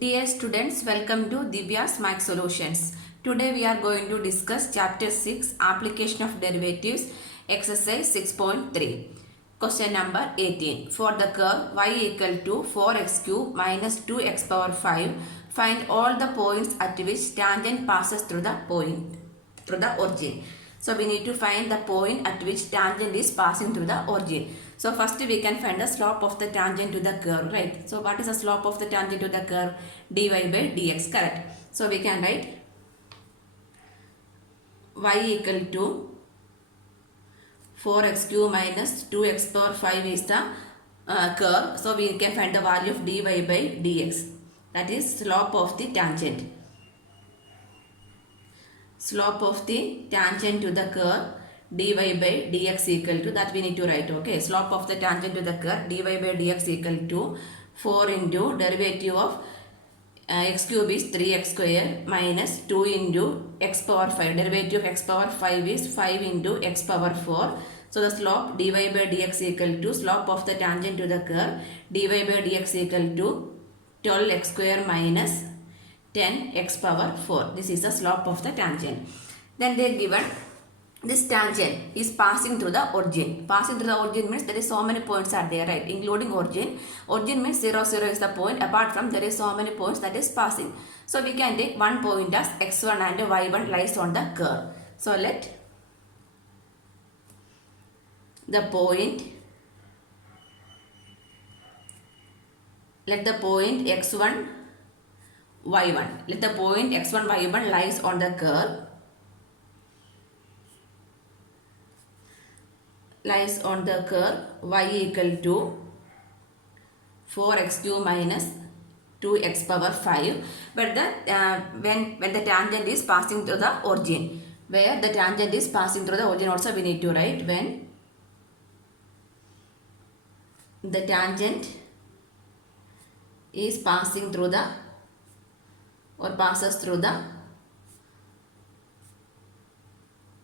Dear students, welcome to Divya's Math Solutions. Today we are going to discuss Chapter 6 Application of Derivatives Exercise 6.3. Question number 18. For the curve y equal to 4x cube minus 2x power 5, find all the points at which tangent passes through the origin. So we need to find the point at which tangent is passing through the origin. So first we can find the slope of the tangent to the curve, right? So what is the slope of the tangent to the curve? Dy by dx, correct? So we can write y equal to 4x cube minus 2x power 5 is the curve. So we can find the value of dy by dx. That is slope of the tangent. Slope of the tangent to the curve dy by dx equal to, that we need to write, okay, slope of the tangent to the curve dy by dx equal to 4 into derivative of x cube is 3x square minus 2 into x power 5, derivative of x power 5 is 5 into x power 4. So the slope dy by dx equal to slope of the tangent to the curve dy by dx equal to 12x square minus 10x power 4. This is the slope of the tangent. Then they given this tangent is passing through the origin. Passing through the origin means there is so many points are there, right? Including origin. Origin means 0, 0 is the point. Apart from there is so many points that is passing. So we can take one point as x1 and y1 lies on the curve. So let the point x1 y1. Let the point x1 y1 lies on the curve. Lies on the curve y equal to 4x cube minus 2x power 5. But the when the tangent is passing through the origin, where the tangent is passing through the origin, also we need to write when the tangent is passing through the or passes through the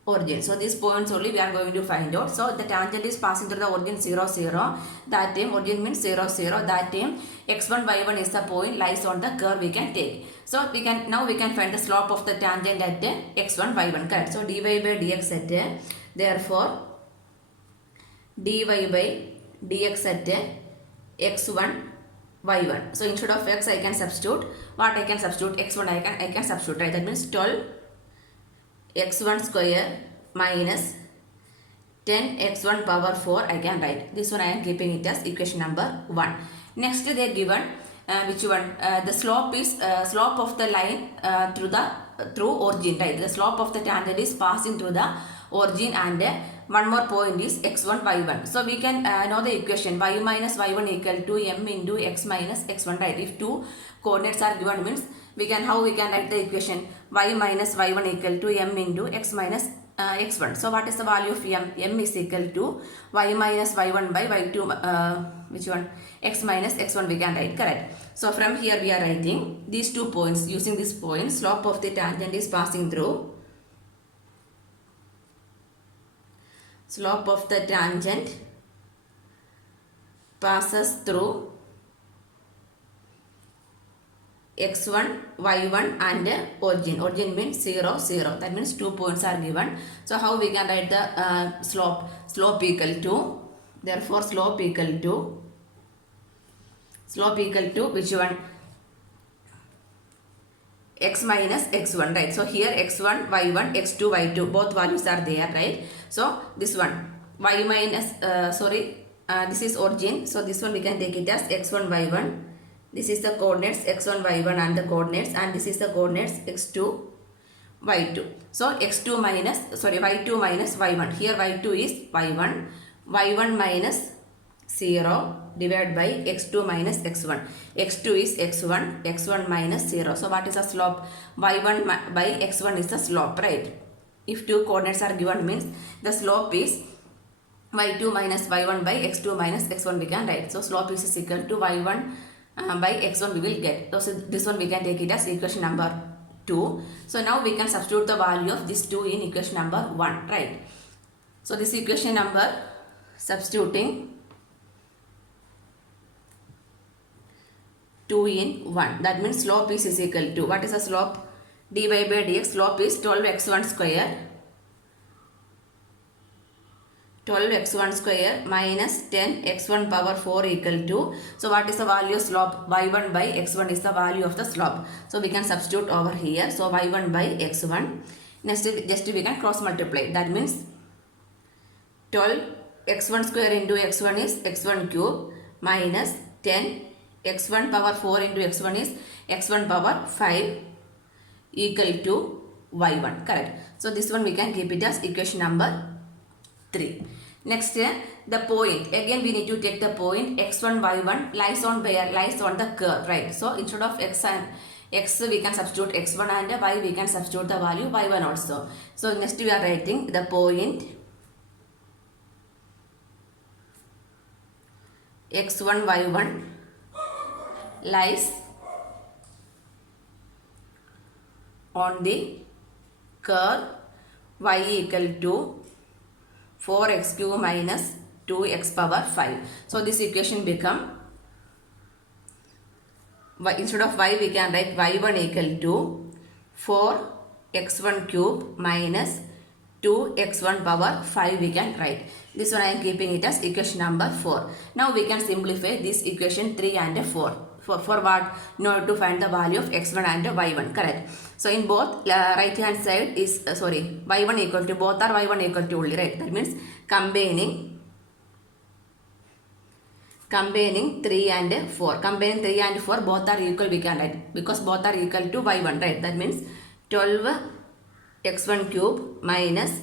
origin. So these points only we are going to find out. So the tangent is passing through the origin 0, 0. That time origin means 0, 0. That time x1, y1 is the point lies on the curve we can take. So we can find the slope of the tangent at x1, y1, correct? So dy by dx at therefore dy by dx at x1, y1. So instead of x I can substitute what I can substitute x1 I can substitute, right? That means 12 x1 square minus 10 x1 power 4 I can write. This one I am keeping it as equation number 1. Next they are given which one? The slope is slope of the line through origin, right? The slope of the tangent is passing through the origin and one more point is x1 y1. So we can know the equation y minus y1 equal to m into x minus x1, right? If two coordinates are given means how we can write the equation y minus y1 equal to m into x minus x1. So what is the value of m? M is equal to y minus y1 by y2 which one? X minus x1 we can write, correct? So from here we are writing these 2 points. Using this point, slope of the tangent is passing through. Slope of the tangent passes through x1, y1 and origin. Origin means 0, 0. That means 2 points are given. So how we can write the slope? Slope equal to, therefore slope equal to which one? X minus x1, right? So here x1, y1, x2, y2 both values are there, right? So this one y minus this is origin. So this one we can take it as x1, y1. This is the coordinates x1, y1 and the coordinates, and this is the coordinates x2, y2. So y2 minus y1. Here y2 is y1. y1 minus 0 divided by x2 minus x1. x2 is x1. x1 minus 0. So what is the slope? y1 by x1 is the slope, right? If two coordinates are given means the slope is y2 minus y1 by x2 minus x1 we can write. So slope is equal to y1 by x1 we will get. So this one we can take it as equation number 2. So now we can substitute the value of this 2 in equation number 1, right? So this equation number substituting 2 in 1. That means slope is equal to, what is the slope? dy by dx, slope is 12x1 square. 12x1 square minus 10x1 power 4 equal to, so what is the value of slope? y1 by x1 is the value of the slope. So we can substitute over here. So y1 by x1. Next, just we can cross multiply. That means 12x1 square into x1 is x1 cube minus 10 x1 power 4 into x1 is x1 power 5 equal to y1. Correct. So this one we can keep it as equation number 3. Next, the point. Again we need to take the point x1, y1 lies on where? Lies on the curve, right? So instead of x and x we can substitute x1 and y we can substitute the value y1 also. So next we are writing the point x1, y1 lies on the curve y equal to 4x cube minus 2x power 5. So this equation become, instead of y we can write y1 equal to 4x1 cube minus 2x1 power 5 we can write. This one I am keeping it as equation number 4. Now we can simplify this equation 3 and 4. For what? In order to find the value of x1 and y1. Correct. So in both right hand side is y1 equal to, both are y1 equal to only, right? That means combining 3 and 4. Combining 3 and 4 both are equal we can write, because both are equal to y1, right? That means 12x1 cube minus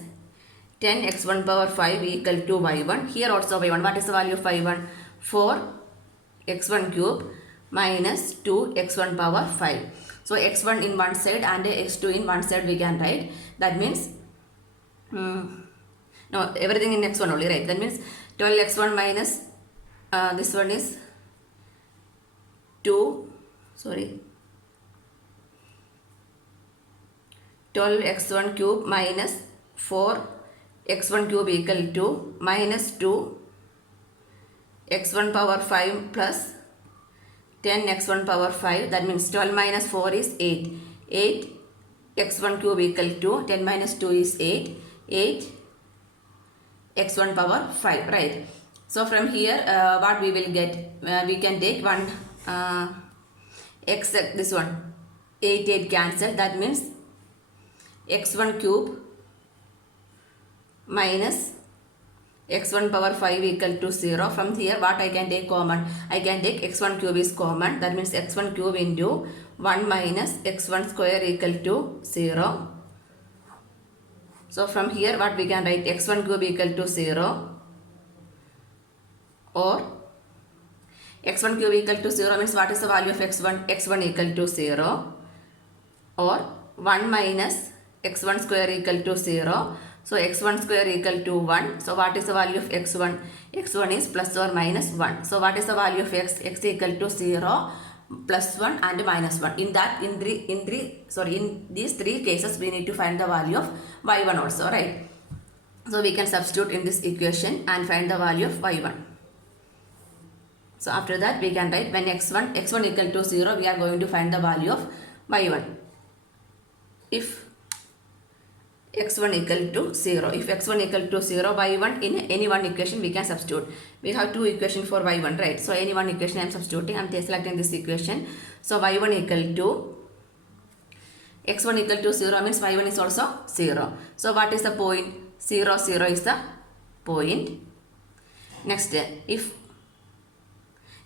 10x1 power 5 equal to y1. Here also y1. What is the value of y1? 4x1 cube minus 2x1 power 5. So x1 in one side and x2 in one side we can write. That means, no, everything in x1 only, right? That means 12x1 minus, this one is 12x1 cube minus 4x1 cube equal to minus 2x1 power 5 plus 10x1 power 5. That means 12 minus 4 is 8. 8x1 cube equal to 10 minus 2 is 8. 8x1 power 5, right? So from here what we will get? We can take one x, this one 8 cancel. That means x1 cube minus x1 power 5 equal to 0. From here what I can take common? I can take x1 cube is common. That means x1 cube into 1 minus x1 square equal to 0. So from here what we can write? x1 cube equal to 0, or x1 cube equal to 0 means what is the value of x1? x1 equal to 0, or 1 minus x1 square equal to 0. So x1 square equal to 1. So what is the value of x1? x1 is plus or minus 1. So what is the value of x? x equal to 0, plus 1 and minus 1. In these three cases we need to find the value of y1 also, right? So we can substitute in this equation and find the value of y1. So after that we can write, when x1 equal to 0 we are going to find the value of y1. If x1 equal to 0. If x1 equal to 0, y1 in any one equation we can substitute. We have two equations for y1, right? So any one equation I am substituting. I am selecting this equation. So y1 equal to, x1 equal to 0 means y1 is also 0. So what is the point? 0, 0 is the point. Next, if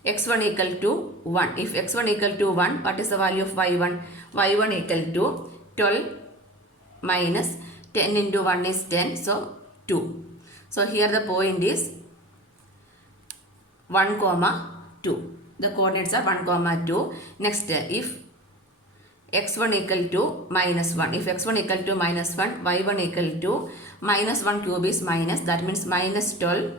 x1 equal to 1. If x1 equal to 1, what is the value of y1? y1 equal to 12 minus 10 into 1 is 10, so 2. So here the point is 1, 2. The coordinates are 1, 2. Next, if x1 equal to minus 1. If x1 equal to minus 1, y1 equal to minus 1 cube is minus. That means minus 12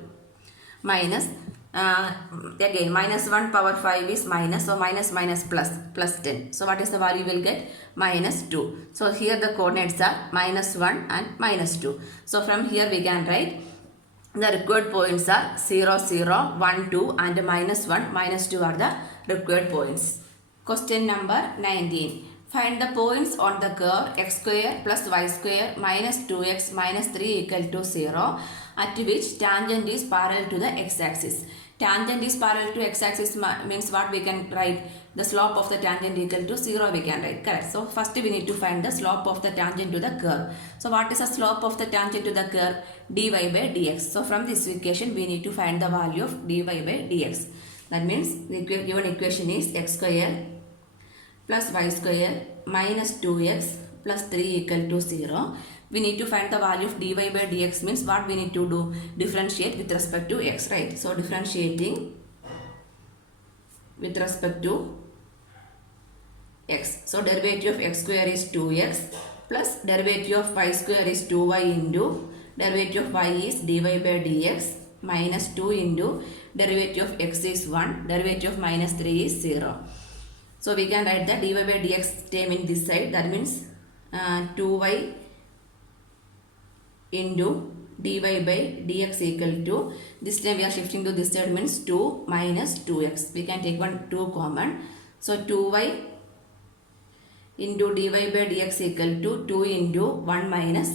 minus, again minus 1 power 5 is minus. So minus minus plus 10. So what is the value we will get? Minus 2. So here the coordinates are minus 1 and minus 2. So from here we can write the required points are 0, 0, 1, 2 and minus 1, minus 2 are the required points. Question number 19. Find the points on the curve x square plus y square minus 2x minus 3 equal to 0 at which tangent is parallel to the x-axis. Tangent is parallel to x-axis means what we can write? The slope of the tangent equal to 0 we can write. Correct. So first we need to find the slope of the tangent to the curve. So what is the slope of the tangent to the curve? Dy by dx. So from this equation we need to find the value of dy by dx. That means the given equation is x square plus y square minus 2x plus 3 equal to 0. We need to find the value of dy by dx means what we need to do? Differentiate with respect to x, right? So differentiating with respect to x. So derivative of x square is 2x plus derivative of y square is 2y into derivative of y is dy by dx minus 2 into derivative of x is 1, derivative of minus 3 is 0. So we can write the dy by dx term in this side. That means 2y into dy by dx equal to, this time we are shifting to this side means 2 minus 2x. We can take 2 common. So 2y into dy by dx equal to 2 into 1 minus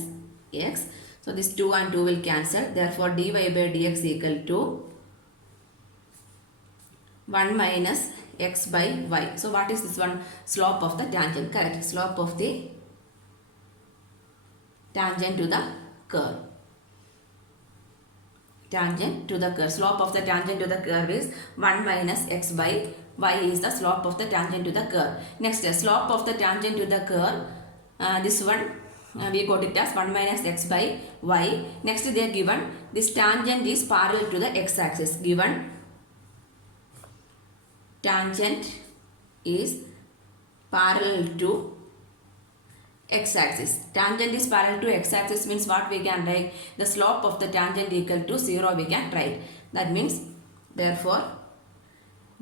x. So this 2 and 2 will cancel. Therefore dy by dx equal to 1 minus x by y. So what is this one? Slope of the tangent. Correct. Slope of the tangent to the curve. Tangent to the curve. Slope of the tangent to the curve is 1 minus x by y is the slope of the tangent to the curve. Next, slope of the tangent to the curve. This one we got it as 1 minus x by y. Next they are given this tangent is parallel to the x-axis. Given tangent is parallel to x-axis. Tangent is parallel to x-axis means what we can write? The slope of the tangent equal to 0 we can write. That means therefore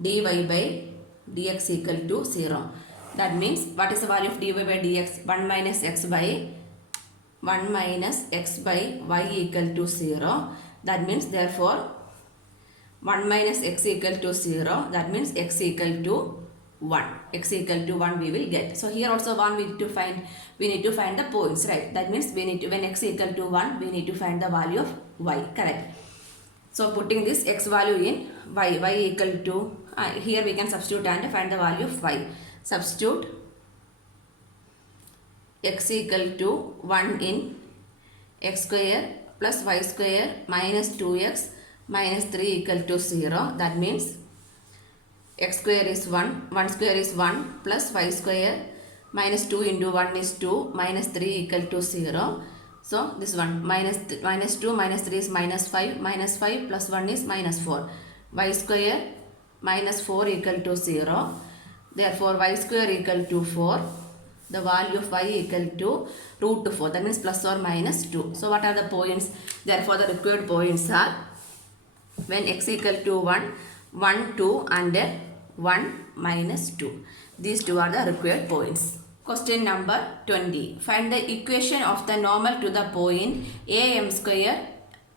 dy by dx equal to 0. That means what is the value of dy by dx? 1 minus x by y equal to 0. That means therefore 1 minus x equal to 0. That means x equal to 1. X equal to 1 we will get. So here also we need to find the points, right? That means we need to, when x equal to 1 we need to find the value of y. Correct. So putting this x value in y equal to here we can substitute and find the value of y. Substitute x equal to 1 in x square plus y square minus 2x minus 3 equal to 0. That means x square is 1, 1 square is 1 plus y square minus 2 into 1 is 2 minus 3 equal to 0. So this one minus 2 minus 3 is minus 5 plus 1 is minus 4. Y square minus 4 equal to 0. Therefore y square equal to 4. The value of y equal to root 4. That means plus or minus 2. So what are the points? Therefore the required points are when x equal to 1, 1, 2 and 1 minus 2. These two are the required points. Question number 20. Find the equation of the normal to the point am square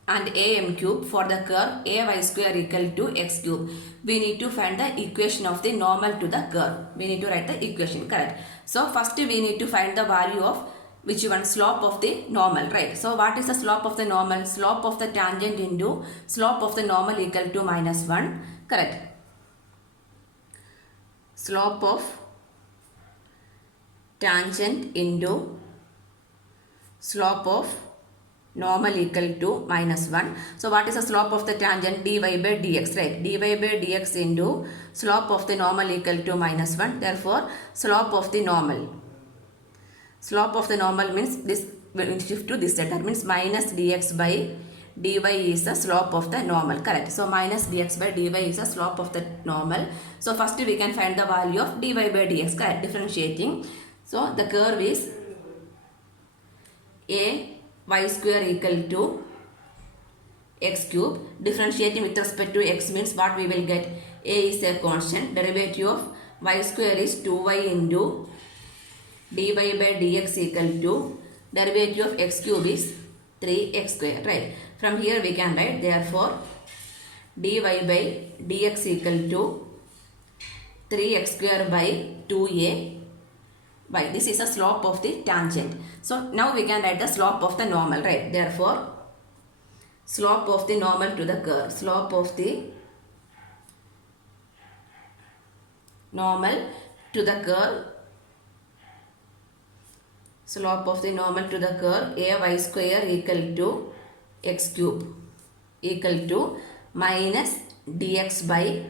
and am cube for the curve ay square equal to x cube. We need to find the equation of the normal to the curve. We need to write the equation. Correct. So first we need to find the value of which one? Slope of the normal, right? So what is the slope of the normal? Slope of the tangent into slope of the normal equal to minus 1. Correct. Slope of tangent into slope of normal equal to minus 1. So what is the slope of the tangent? Dy by dx, right? Dy by dx into slope of the normal equal to minus 1. Therefore slope of the normal. Slope of the normal means this will shift to this side. That means minus dx by dy is the slope of the normal. Correct. So minus dx by dy is the slope of the normal. So first we can find the value of dy by dx. Correct. Differentiating. So the curve is a y square equal to x cube. Differentiating with respect to x means what we will get? A is a constant. Derivative of y square is 2y into dy by dx equal to derivative of x cube is 3x square, right? From here we can write therefore dy by dx equal to 3x square by 2a y. This is the slope of the tangent. So now we can write the slope of the normal, right? Therefore, slope of the normal to the curve. Slope of the normal to the curve. Slope of the normal to the curve a y square equal to x cube equal to minus dx by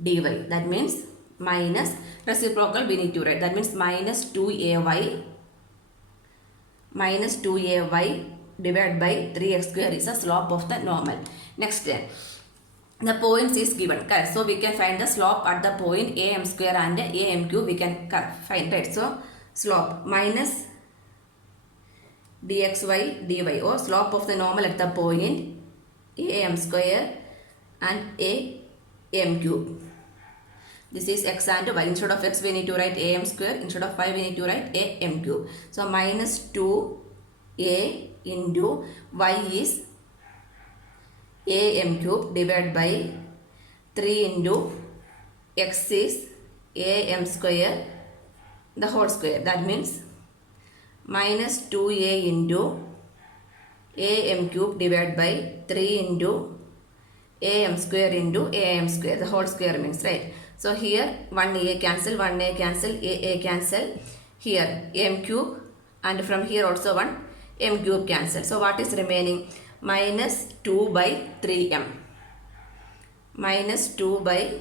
dy. That means minus reciprocal we need to write. That means minus 2ay divided by 3x square is the slope of the normal. Next, the points is given, correct? So we can find the slope at the point am square and am cube we can find, right? So slope minus dxy dy or slope of the normal at the point am square and am cube. This is x and y. Instead of x we need to write am square. Instead of y we need to write am cube. So minus 2a into y is am cube divided by 3 into x is am square the whole square. That means minus 2a into am cube divided by 3 into am square the whole square means, right? So here 1a cancel, a cancel, here am cube and from here also one m cube cancel. So what is remaining? Minus 2 by 3m. Minus 2 by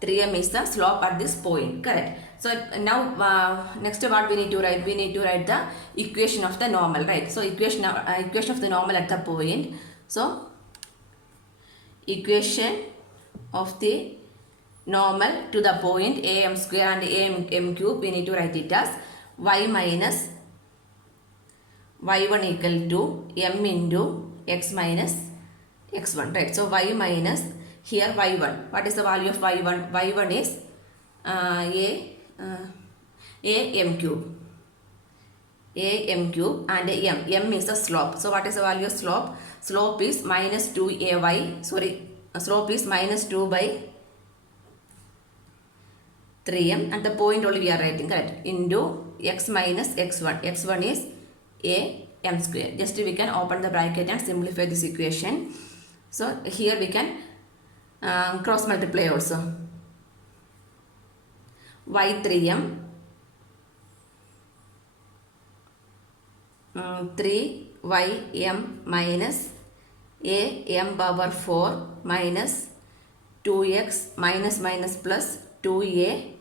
3m is the slope at this point, correct? So now next what we need to write? We need to write the equation of the normal, right? So equation of the normal at the point. So equation of the normal to the point am square and am cube we need to write it as y minus y1 equal to m into x minus x1, right? So y minus here y1. What is the value of y1? y1 is am cube. Am cube and m is the slope. So what is the value of slope? Slope is minus 2ay, slope is minus 2 by 3m and the point only we are writing, correct, into x minus x1. x1 is am square. Just we can open the bracket and simplify this equation. So here we can cross multiply also. y3m 3ym minus am power 4 minus 2x minus plus 2a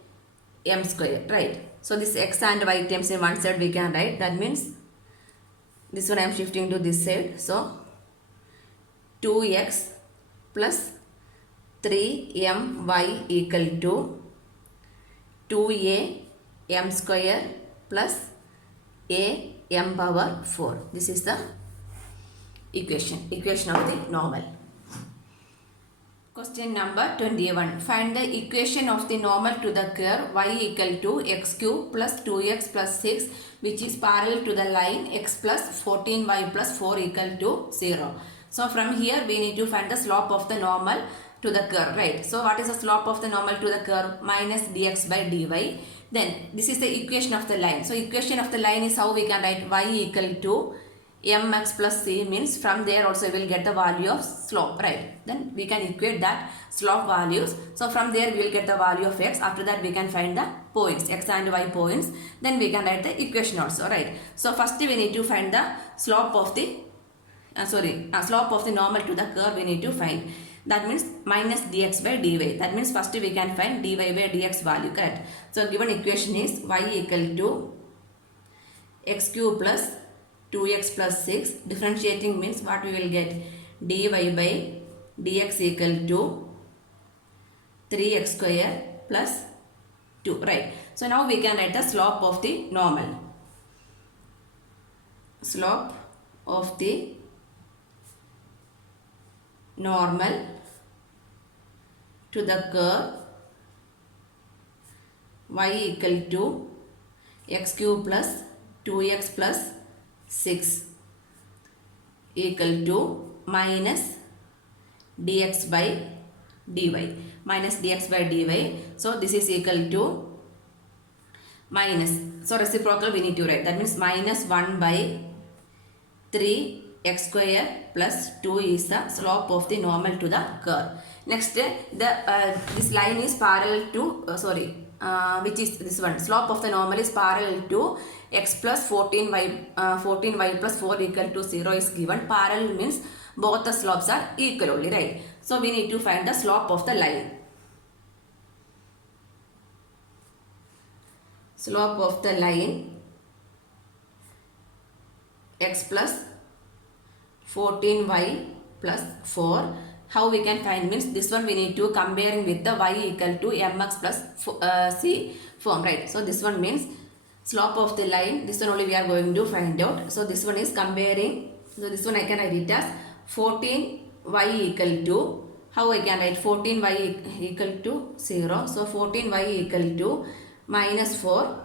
m square, right? So this x and y terms in one side we can write. That means this one I am shifting to this side. So 2x plus 3my equal to 2a m square plus a m power 4. This is the equation of the normal. Question number 21. Find the equation of the normal to the curve y equal to x cube plus 2x plus 6 which is parallel to the line x plus 14y plus 4 equal to 0. So from here we need to find the slope of the normal to the curve, right? So what is the slope of the normal to the curve? Minus dx by dy. Then this is the equation of the line. So equation of the line is how we can write y equal to mx plus c, means from there also we will get the value of slope, right? Then we can equate that slope values. So from there we will get the value of x. After that we can find the points, x and y points. Then we can write the equation also, right? So first we need to find the slope of the slope of the normal to the curve we need to find. That means minus dx by dy. That means first we can find dy by dx value, correct? So given equation is y equal to x cube plus 2x plus 6. Differentiating means what we will get? Dy by dx equal to 3x square plus 2, right? So now we can write the slope of the normal. Slope of the normal to the curve y equal to x cube plus 2x plus 6 equal to minus dx by dy. minus dx by dy. So this is equal to minus. So reciprocal we need to write. That means minus 1 by 3 x square plus 2 is the slope of the normal to the curve. Next, this line is parallel to, which is this one. Slope of the normal is parallel to x plus 14y plus 4 equal to 0 is given. Parallel means both the slopes are equal only, right? So we need to find the slope of the line. Slope of the line x plus 14y plus 4. How we can find means this one we need to comparing with the y equal to mx plus c form, right? So this one means slope of the line, this one only we are going to find out. So this one is comparing, so this one I can write it as 14y equal to, how I can write 14y equal to 0. So 14y equal to minus 4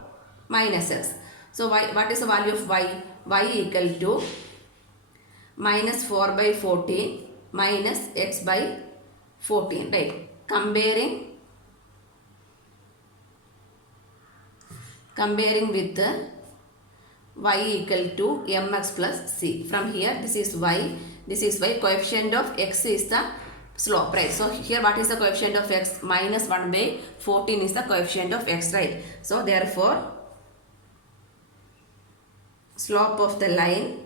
minus x. So y, what is the value of y? Y equal to minus 4 by 14 minus x by 14, right? Comparing with the y equal to mx plus c. From here this is y, coefficient of x is the slope, right? So here what is the coefficient of x? Minus 1 by 14 is the coefficient of x, right? So therefore slope of the line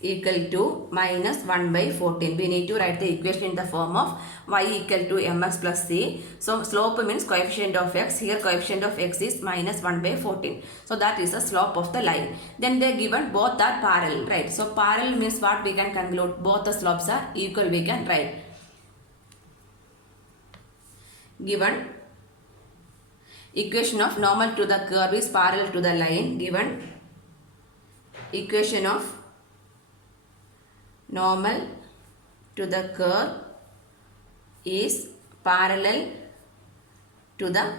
equal to minus 1 by 14. We need to write the equation in the form of y equal to mx plus c. So slope means coefficient of x. Here coefficient of x is minus 1 by 14. So that is the slope of the line. Then they given both are parallel, right? So parallel means what we can conclude? Both the slopes are equal, we can write. Given equation of normal to the curve is parallel to the line. Given equation of normal to the curve is parallel to the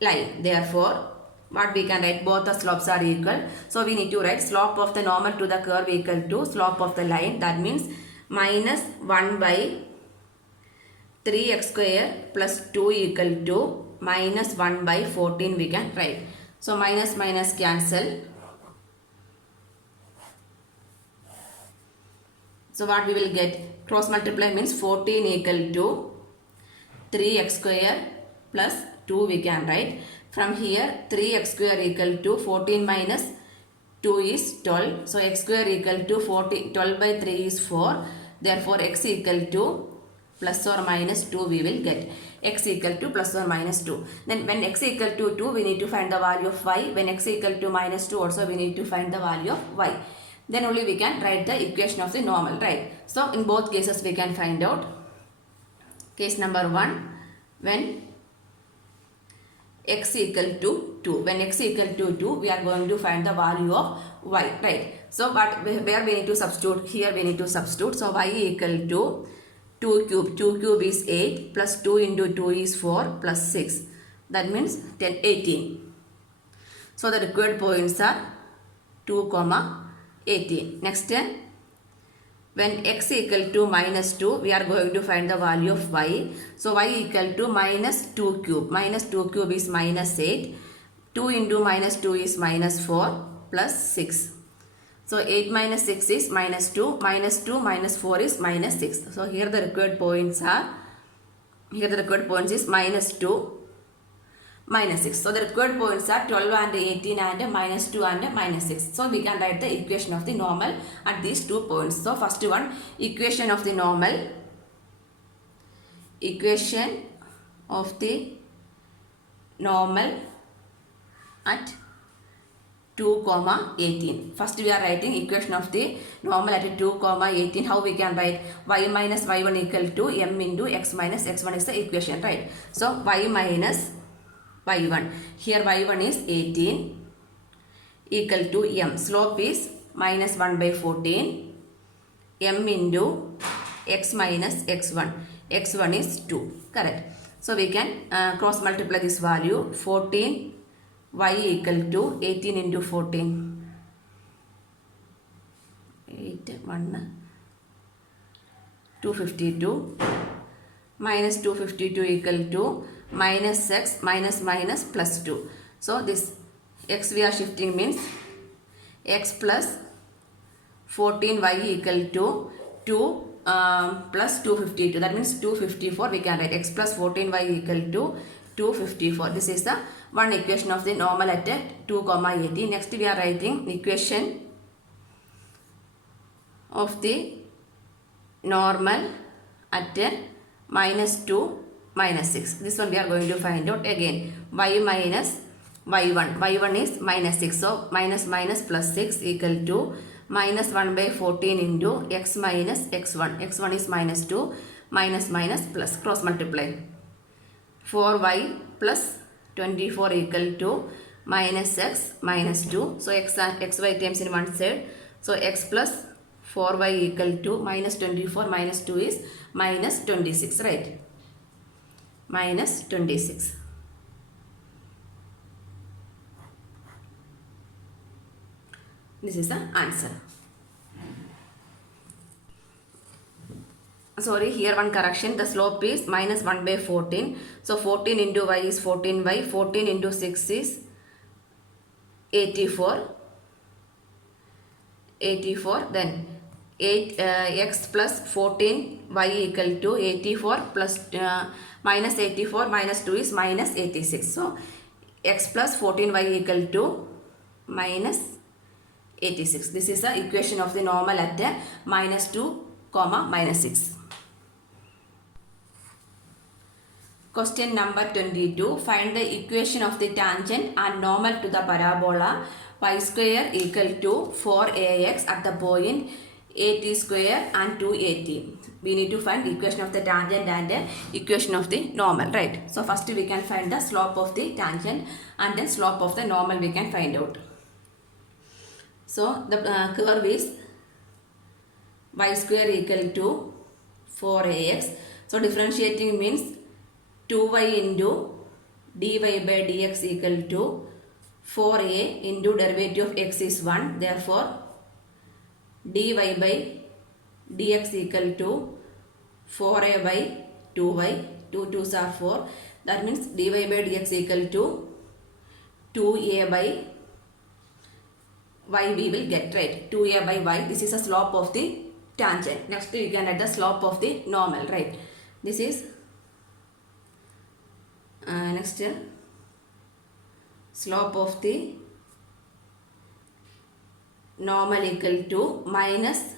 line. Therefore, what we can write? Both the slopes are equal. So we need to write slope of the normal to the curve equal to slope of the line. That means minus 1 by 3x square plus 2 equal to minus 1 by 14 we can write. So minus minus cancel. So what we will get? Cross multiply means 14 equal to 3x square plus 2 we can write. From here 3x square equal to 14 minus 2 is 12. So x square equal to 12 by 3 is 4. Therefore x equal to plus or minus 2 we will get. X equal to plus or minus 2. Then when x equal to 2 we need to find the value of y. When x equal to minus 2 also we need to find the value of y. Then only we can write the equation of the normal, right? So in both cases we can find out. Case number 1, when x equal to 2. When x equal to 2 we are going to find the value of y, right? So but where we need to substitute? Here we need to substitute. So y equal to 2 cube. 2 cube is 8 plus 2 into 2 is 4 plus 6. That means 18. So the required points are 2, 18. Next, when x equal to minus 2, we are going to find the value of y. So y equal to minus 2 cube. Minus 2 cube is minus 8. 2 into minus 2 is minus 4 plus 6. So 8 minus 6 is minus 2. Minus 2 minus 4 is minus 6. So here the required points are, is minus 2, minus 6. So the required points are 12 and 18 and minus 2 and minus 6. So we can write the equation of the normal at these 2 points. So first one, equation of the normal. Equation of the normal at 2, 18. First we are writing equation of the normal at 2, 18. How we can write? Y minus y1 equal to m into x minus x1 is the equation, right? So y minus y1. Here y1 is 18 equal to m. Slope is minus 1 by 14. M into x minus x1. x1 is 2. Correct. So we can cross multiply this value. 14 y equal to 18 into 14. 8, 1, 252 minus 252 equal to minus x minus minus plus 2. So this x we are shifting means x plus 14y equal to 2 plus 252. That means 254 we can write x plus 14y equal to 254. This is the one equation of the normal at 2, 80. Next we are writing equation of the normal at minus 2, minus 6. This one we are going to find out again. Y minus y1. y1 is minus 6. So minus minus plus 6 equal to minus 1 by 14 into x minus x1. x1 is minus 2. Minus minus plus. Cross multiply. 4y plus 24 equal to minus x minus 2. So xy terms in one side. So x plus 4y equal to minus 24 minus 2 is minus 26, right? Minus 26. This is the answer. Sorry, here one correction. The slope is minus 1 by 14. So 14 into y is 14y. 14 into 6 is 84. 84. Then 8 x plus 14 y equal to 84 plus minus 84 minus 2 is minus 86. So x plus 14 y equal to minus 86. This is the equation of the normal at minus 2, minus 6. Question number 22. Find the equation of the tangent and normal to the parabola y square equal to 4ax at the point 8t square and 2at. We need to find equation of the tangent and equation of the normal, right? So first we can find the slope of the tangent and then slope of the normal we can find out. So the curve is y square equal to 4ax. So differentiating means 2y into dy by dx equal to 4a into derivative of x is 1. Therefore dy by dx equal to 4a by 2y. 2 2's are 4. That means dy by dx equal to 2a by y we will get, right? 2a by y. This is a slope of the tangent. Next we can add the slope of the normal, right? This is next slope of the normal equal to minus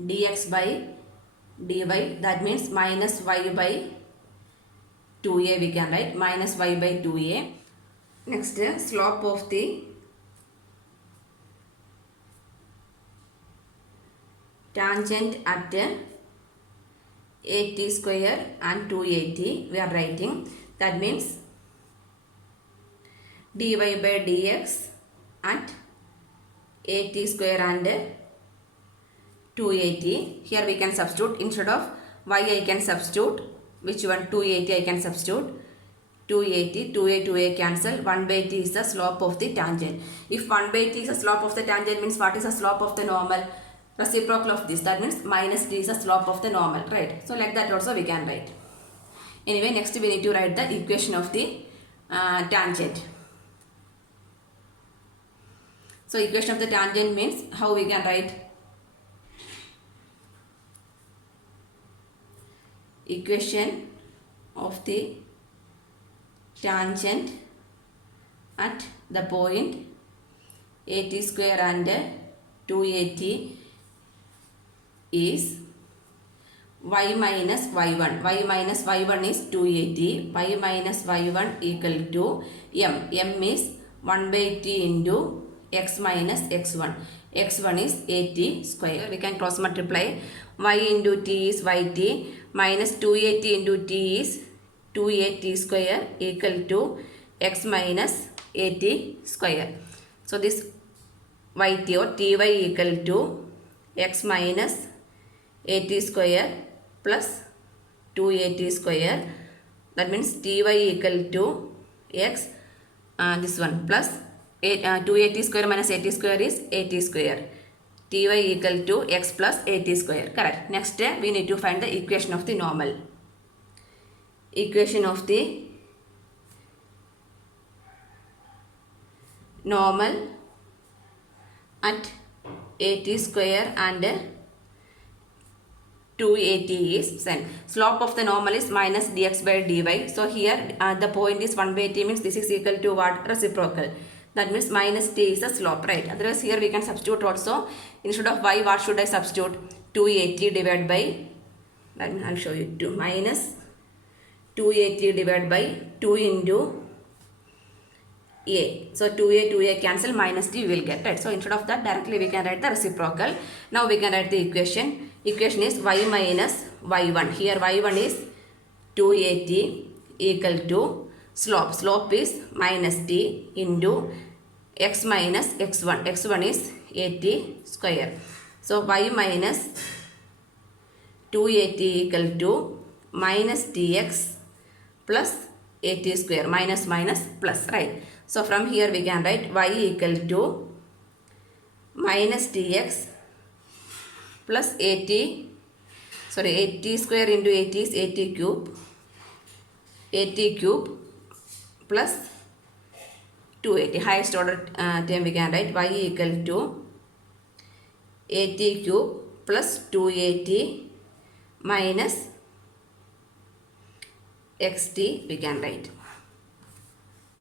dx by dy. That means minus y by 2a we can write. Minus y by 2a. Next slope of the tangent at 8t square and 2at we are writing. That means dy by dx at 8t square and 2at. Here we can substitute. Instead of y I can substitute. Which one? 2at I can substitute. 2at, 2a cancel. 1 by t is the slope of the tangent. If 1 by t is the slope of the tangent means what is the slope of the normal? Reciprocal of this. That means minus t is the slope of the normal, right? So like that also we can write. Anyway, next we need to write the equation of the tangent. So equation of the tangent means how we can write? Equation of the tangent at the point 8t square and 2at is y minus y1. Y minus y1 is 2at. Y minus y1 equal to m. M is 1 by t into x minus x1. X1 is at square. We can cross multiply. Y into t is yt minus 2at into t is 2at square equal to x minus at square. So this yt or ty equal to x minus at square plus 2at square. That means ty equal to x this one plus 2at square minus at square is at square. Ty equal to x plus at square. Correct. Next we need to find the equation of the normal. equation of the normal at 80 square and 280 is sent. Slope of the normal is minus dx by dy. So here the point is 1 by 80 means this is equal to what? Reciprocal. That means minus t is the slope, right? Otherwise here we can substitute also. Instead of y, what should I substitute? 280 divided by, let me, I'll show you, 2 minus 280 divided by 2 into a. So 2a cancel, minus t we will get, right? So instead of that directly we can write the reciprocal. Now we can write the equation. Equation is y minus y1. Here y1 is 280 equal to slope. Slope is minus t into x minus x1. x1 is 80 square. So y minus 280 equal to minus tx plus 80 square. Minus minus plus, right? So from here we can write y equal to minus tx plus 80 square into 80 is 80 cube. 80 cube plus 280. Highest order term we can write y equal to 80 cube plus 280 minus xt we can write.